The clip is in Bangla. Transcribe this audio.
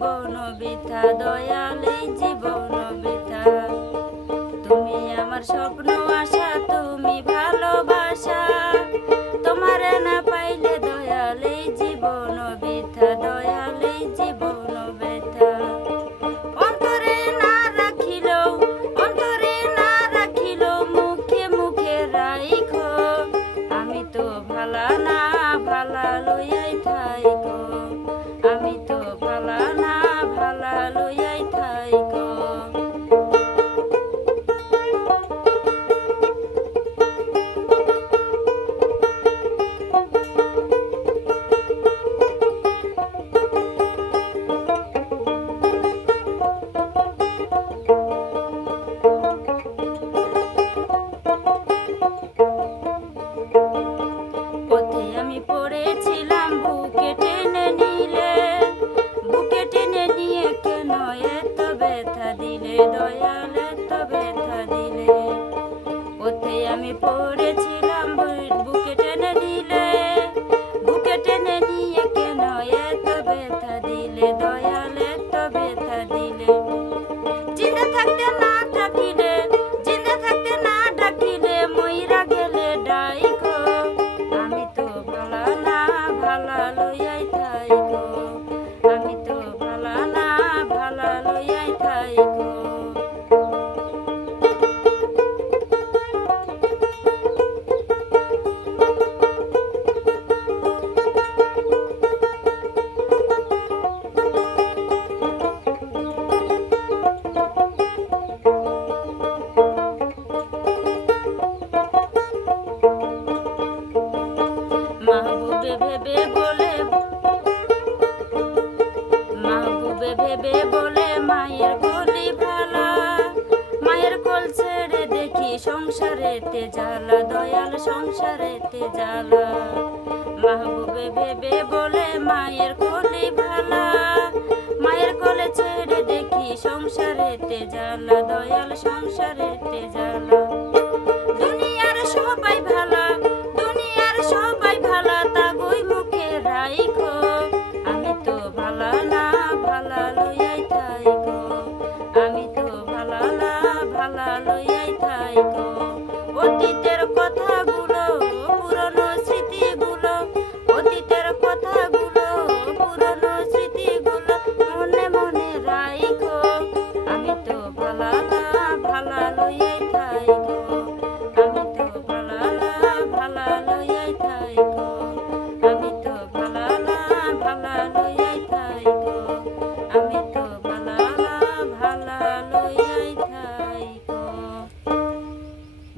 জীবন বৃথা, দয়াল এই জীবন বৃথা। তুমি আমার স্বপ্ন আশা, তুমি ভালোবাসা, তোমারে না পাইলে দয়াল এই জীবন বৃথা, দয়াল এই জীবন বৃথা। অন্তরে না রাখিলেও, অন্তরে না রাখিলেও মুখে মুখে রাইখো, আমি তো ভালা না ভালা লইয়াই থাইকো, আমি তো ভালা না ভালা লইয়াই থাইকো। পথে আমি পড়েছিলাম, বুকে টেনে নিলে, বুকে টেনে নিয়ে কেন এত ব্যথা দিলে দয়াল, এত ব্যথা দিলে। পথে আমি পড়েছিলাম, বুকে টেনে নিলে, বুকে টেনে নিয়ে কেন এত ব্যথা দিলে দয়াল, এত ব্যথা দিলে। জিন্দা থাকতে না থাকিলে, জিন্দা থাকতে না ডাকিলে, মইরা গেলে ডাইকো, আমি তো ভালা না ভালা লইয়াই থাইকো, আমি তো ভালা না ভালা লইয়াই থাইকো। মাহবুবে ভেবে বলে, মাহবুবে ভেবে বলে মায়ের কোলি ভালা, মায়ের কোল ছেড়ে দেখি সংসারেতে জ্বালা দয়াল, সংসারেতে জ্বালা। মাহবুবে ভেবে বলে মায়ের কোলি ভালা, মায়ের কোলে ছেড়ে দেখি সংসারেতে জ্বালা দয়াল, সংসারেতে জ্বালা।